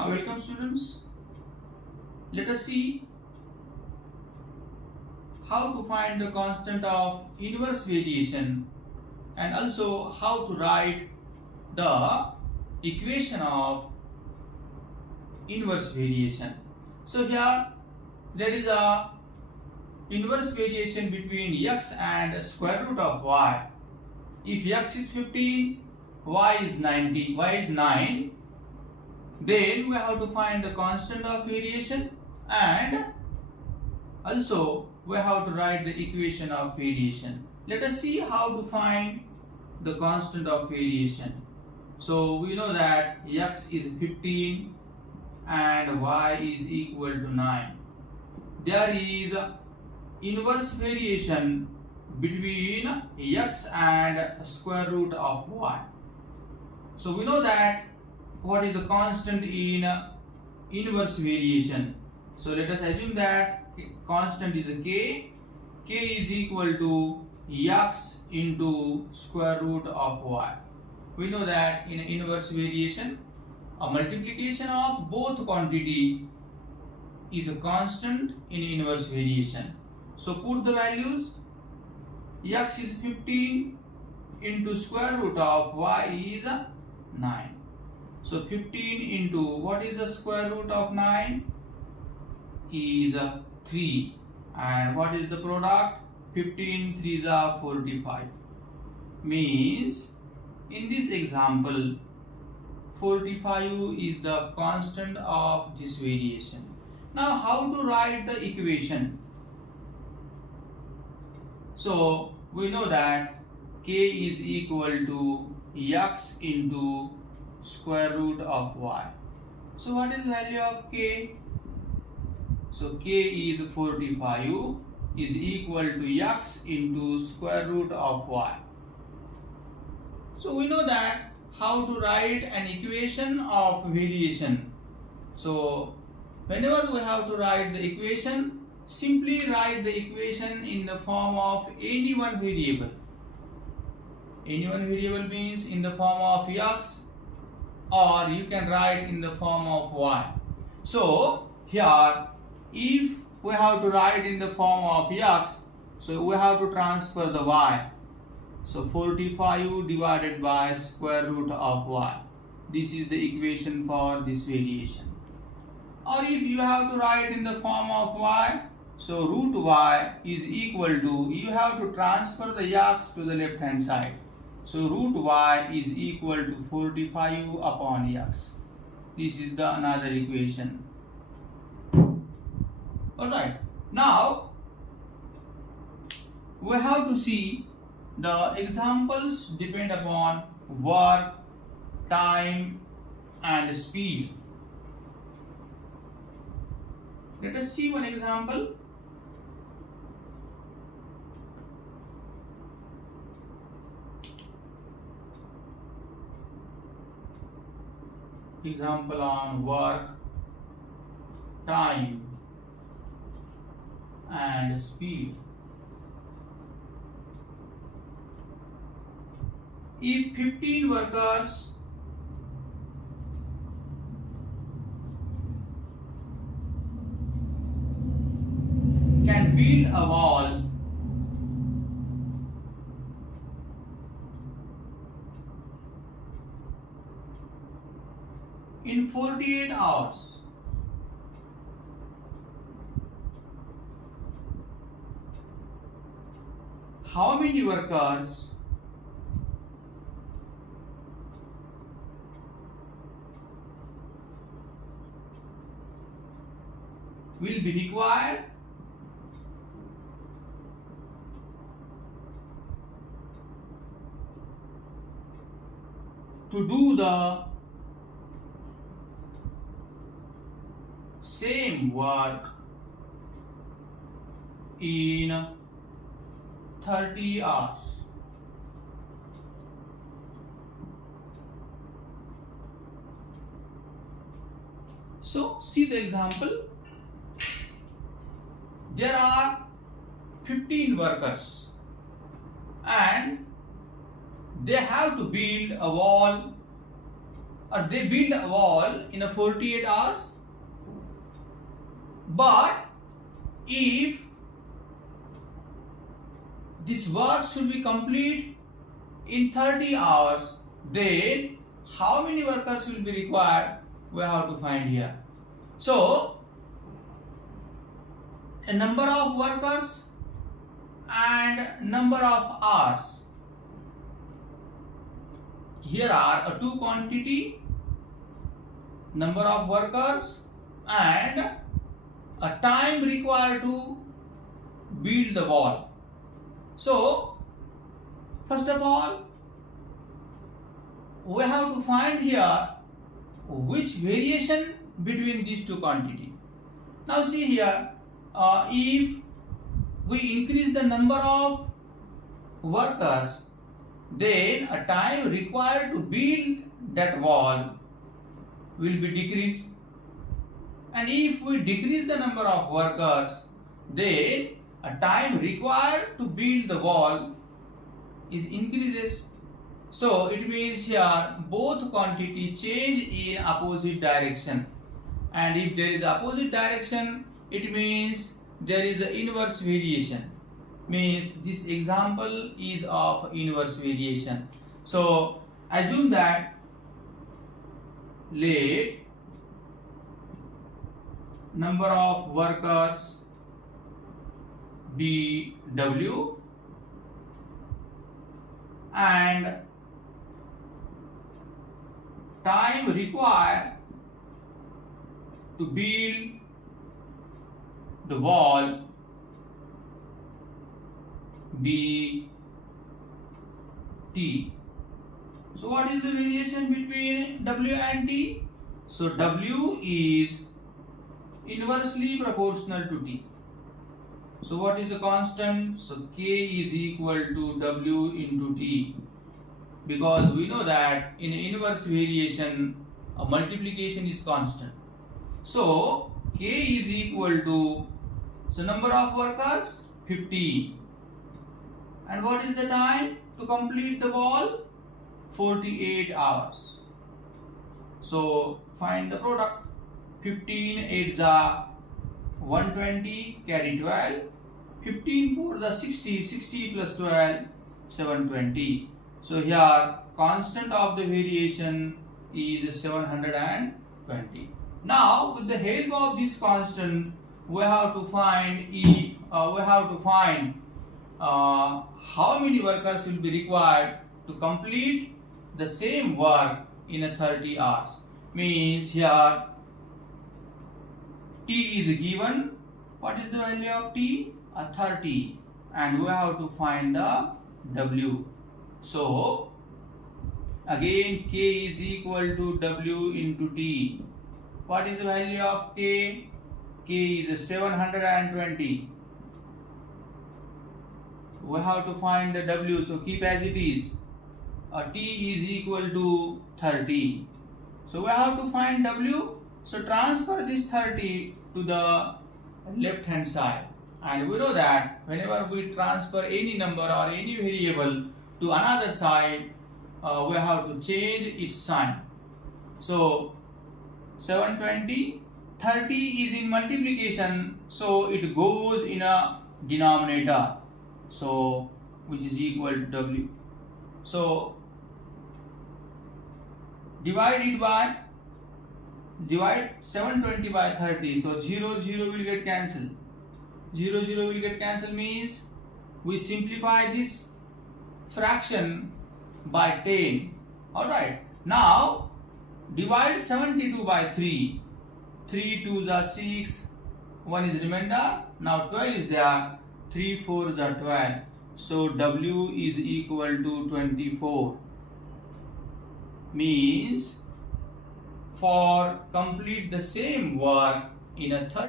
Now welcome students. Let us see how to find the constant of inverse variation and also how to write the equation of inverse variation. So here there is a inverse variation between x and square root of y. If x is 15, y is 9, then we have to find the constant of variation and also we have to write the equation of variation. Let us see how to find the constant of variation. So we know that x is 15 and y is equal to 9. There is inverse variation between x and square root of y. So we know that what is the constant in inverse variation. So let us assume that constant is a k. K is equal to x into square root of y. We know that in inverse variation, a multiplication of both quantity is a constant in inverse variation. So put the values. X is 15 into square root of y is 9. So 15 into what is the square root of 9 is 3, and what is the product? 15 3s are 45. Means in this example 45 is the constant of this variation. Now how to write the equation? So we know that k is equal to x into square root of y. So what is the value of k? So k is 45 is equal to x into square root of y. So we know that how to write an equation of variation. So whenever we have to write the equation, simply write the equation in the form of any one variable. Any one variable means in the form of x, or you can write in the form of y. So here if we have to write in the form of x, so we have to transfer the y. So 45 divided by square root of y. This is the equation for this variation. Or if you have to write in the form of y, so root y is equal to, you have to transfer the x to the left hand side. So root y is equal to 45 upon x. This is the another equation. Alright, now we have to see the examples depend upon work, time and speed. Let us see one example. Example on work, time and speed. If 15 workers can build a wall in 48 hours, how many workers will be required to do the same work in 30 hours? So see the example. There are 15 workers and they have to build a wall or they build a wall in a 48 hours. But if this work should be complete in 30 hours, then how many workers will be required? We have to find here. So, a number of workers and number of hours. Here are a two quantity, number of workers and a time required to build the wall. So, first of all, we have to find here which variation between these two quantities. Now see here, if we increase the number of workers, then a time required to build that wall will be decreased. And if we decrease the number of workers, then a time required to build the wall is increases. So it means here both quantity change in opposite direction. And if there is opposite direction, it means there is an inverse variation. Means this example is of inverse variation. So assume that let number of workers be W and time required to build the wall be T. So what is the variation between W and T? So W is inversely proportional to T. So what is the constant? So K is equal to W into T, because we know that in inverse variation a multiplication is constant. So K is equal to, so number of workers 50, and what is the time to complete the wall? 48 hours. So find the product. 15 8s are 120, carry 12. 15 4 the 60, 60 plus 12, 720. So here constant of the variation is 720. Now with the help of this constant, we have to find how many workers will be required to complete the same work in a 30 hours. Means here T is given. What is the value of T? 30, and we have to find the W. So again K is equal to W into T. What is the value of K? K is 720. We have to find the W, so keep as it is. T is equal to 30. So we have to find W. So transfer this 30 to the left hand side. And we know that whenever we transfer any number or any variable to another side, we have to change its sign. So 720, 30 is in multiplication, so it goes in a denominator, so which is equal to W. So divide 720 by 30, so 0 0 will get cancelled. 0 0 will get cancelled means we simplify this fraction by 10. Alright, now divide 72 by 3. 3 2s are 6, 1 is remainder, now 12 is there, 3 4s are 12. So W is equal to 24. Means for complete the same work in a 30